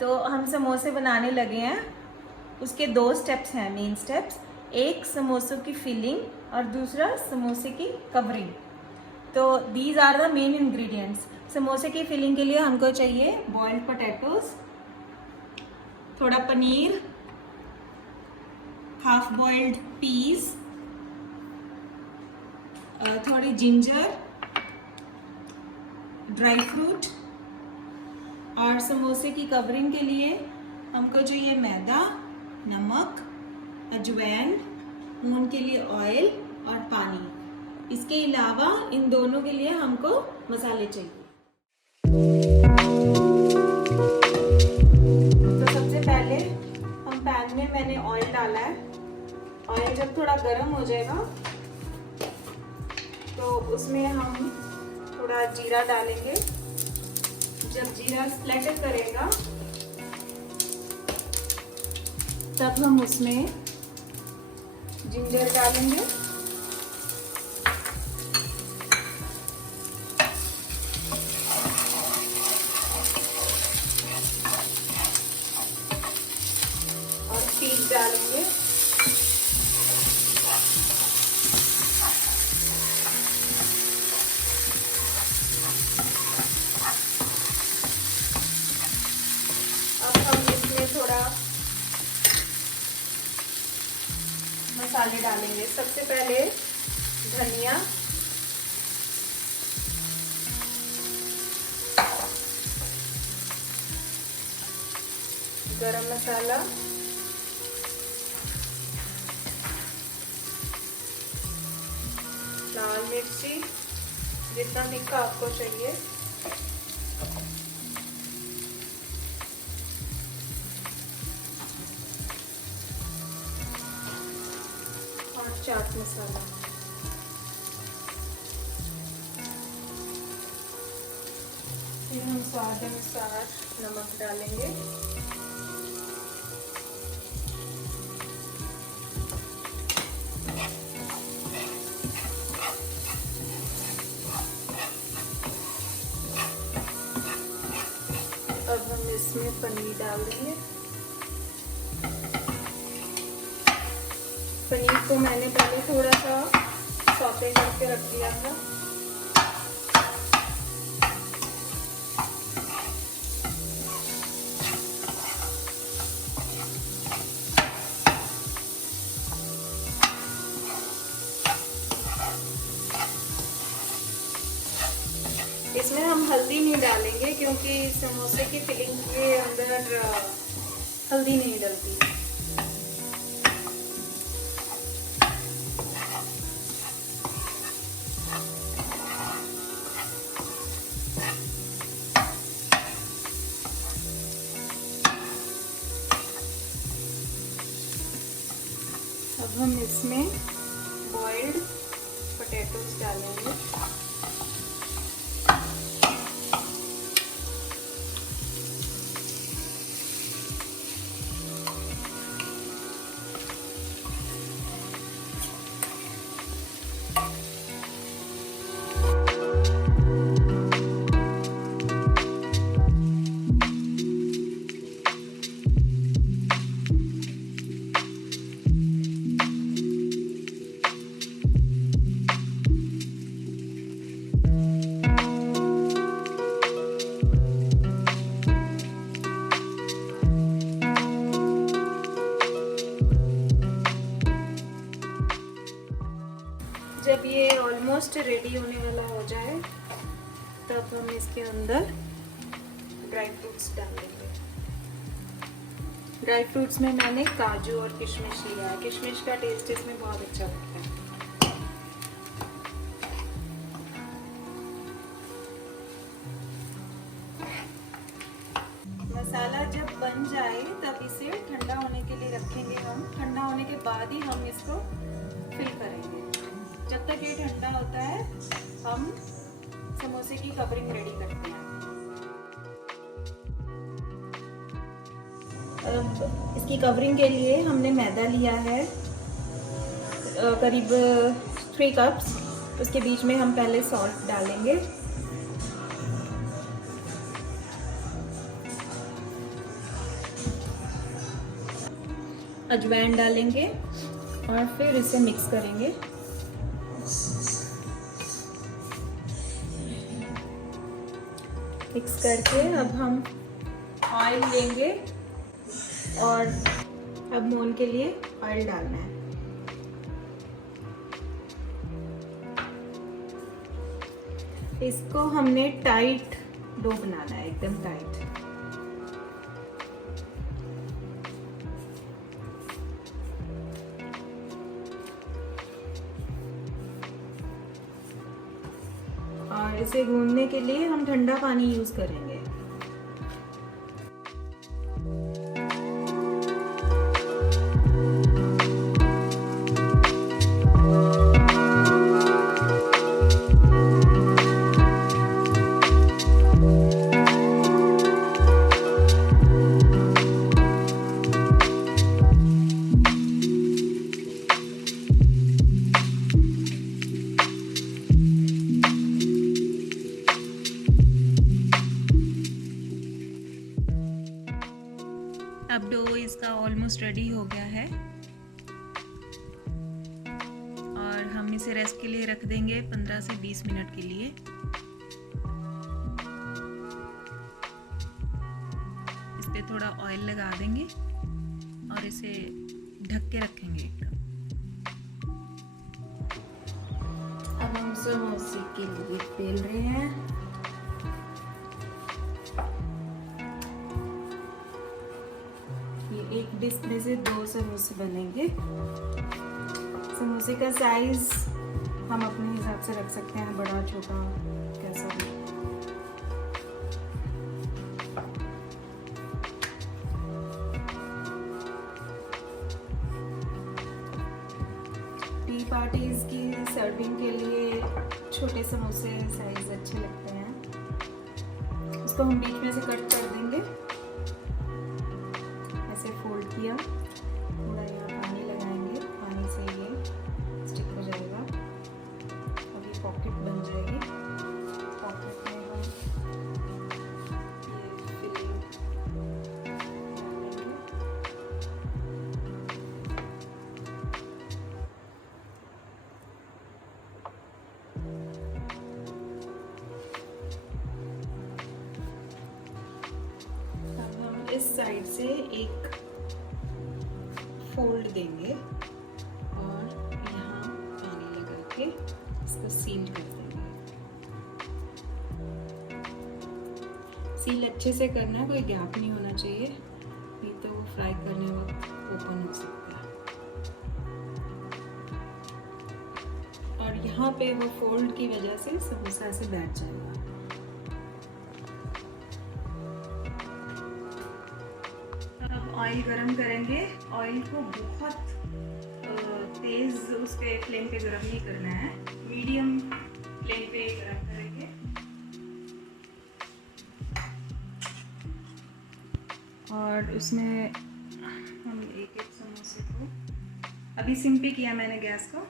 तो हम समोसे बनाने लगे हैं। उसके 2 स्टेप्स हैं, मेन स्टेप्स। एक समोसों की फिलिंग और दूसरा समोसे की कवरिंग। तो these are the main ingredients. समोसे की फिलिंग के लिए हमको चाहिए बॉइल्ड पोटैटोज, थोड़ा पनीर, हाफ बॉइल्ड पीस, थोड़ी जिंजर, ड्राई फ्रूट। और समोसे की कवरिंग के लिए हमको चाहिए मैदा, नमक, अजवाइन, मून के लिए ऑयल और पानी। इसके अलावा इन दोनों के लिए हमको मसाले चाहिए। तो सबसे पहले हम पैन में मैंने ऑयल डाला है। ऑयल जब थोड़ा गर्म हो जाएगा तो उसमें हम थोड़ा जीरा डालेंगे। जब जीरा स्प्लैटर करेगा तब हम उसमें जिंजर डालेंगे, और पीस डालेंगे। अब हम इसमें थोड़ा मसाले डालेंगे। सबसे पहले धनिया, गरम मसाला, लाल मिर्ची, जितना तीखा आपको चाहिए, और चाट मसाला। फिर हम स्वाद अनुसार नमक डालेंगे। अब हम इसमें पनीर डाल देंगे। पनीर को मैंने पहले थोड़ा सा सौते करके रख दिया था। इसमें हम हल्दी नहीं डालेंगे क्योंकि समोसे की फिलिंग के अंदर हल्दी नहीं डलती। अब हम इसमें बॉइल्ड पोटैटोज डालेंगे। जब ये ऑलमोस्ट रेडी होने वाला हो जाए तब हम इसके अंदर ड्राई फ्रूट्स डालेंगे। ड्राई फ्रूट्स में मैंने काजू और किशमिश लिया है। किशमिश का टेस्ट इसमें बहुत अच्छा लगता है। मसाला जब बन जाए तब इसे ठंडा होने के लिए रखेंगे हम। ठंडा होने के बाद ही हम इसको फिल करेंगे। जब तक ये ठंडा होता है हम समोसे की कवरिंग रेडी करते हैं। अब इसकी कवरिंग के लिए हमने मैदा लिया है करीब 3 कप्स। उसके बीच में हम पहले सॉल्ट डालेंगे। अजवाइन डालेंगे और फिर इसे मिक्स करेंगे। मिक्स करके अब हम ऑयल लेंगे और अब मोन के लिए ऑयल डालना है। इसको हमने टाइट डो बनाना है, एकदम टाइट। और इसे गूंदने के लिए हम ठंडा पानी यूज करेंगे। अब डो इसका ऑलमोस्ट रेडी हो गया है और हम इसे रेस्ट के लिए रख देंगे 15 से 20 मिनट के लिए। इस पे थोड़ा ऑयल लगा देंगे और इसे ढक के रखेंगे एकदम। अब हम समोसे के लिए बेल रहे हैं। एक डिश में से 2 समोसे बनेंगे। समोसे का साइज हम अपने हिसाब से रख सकते हैं, बड़ा छोटा कैसा भी। टी पार्टीज की सर्विंग के लिए छोटे समोसे साइज अच्छे लगते हैं। उसको हम बीच में से कट कर देंगे। फोल्ड किया, थोड़ा यहाँ पानी लगाएंगे, पानी से ये स्टिक हो जाएगा। अब ये पॉकेट बन जाएगी। पॉकेट में हम ये फिलिंग डालेंगे। अब हम इस साइड से एक फोल्ड देंगे और यहाँ पानी लगा के इसको सील कर देंगे। सील अच्छे से करना, कोई गैप नहीं होना चाहिए, नहीं तो वो फ्राई करने वक्त ओपन हो सकता है। और यहाँ पे वो फोल्ड की वजह से समोसा से बैठ जाएगा। ऑयल गरम करेंगे। ऑयल को बहुत तेज उस पे फ्लेम पे गरम नहीं करना है, मीडियम फ्लेम पे गरम करेंगे। और उसमें हम एक समोसे को अभी सिम पे किया मैंने गैस को।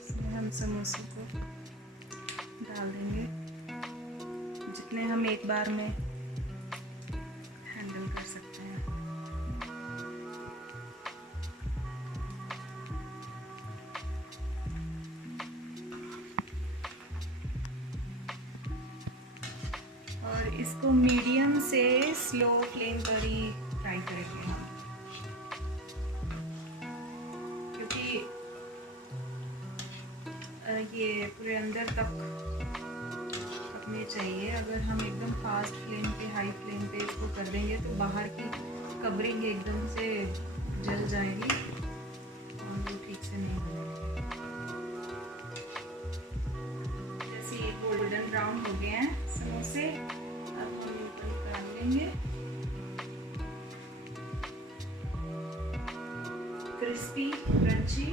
इसमें हम समोसे को डाल देंगे, जितने हम एक बार में कर सकते हैं। और इसको मीडियम से स्लो फ्लेम पर ही फ्राई करेंगे हम, क्योंकि ये पूरे अंदर तक पकने चाहिए। अगर हम एकदम फास्ट फ्लेम पे, हाई फ्लेम पे इसको कर देंगे तो बाहर की कवरिंग एकदम से जल जाएगी और वो ठीक से नहीं बनेगी। जैसे ये गोल्डन ब्राउन हो गए हैं समोसे, अब हम इनको निकाल लेंगे। Crispy, crunchy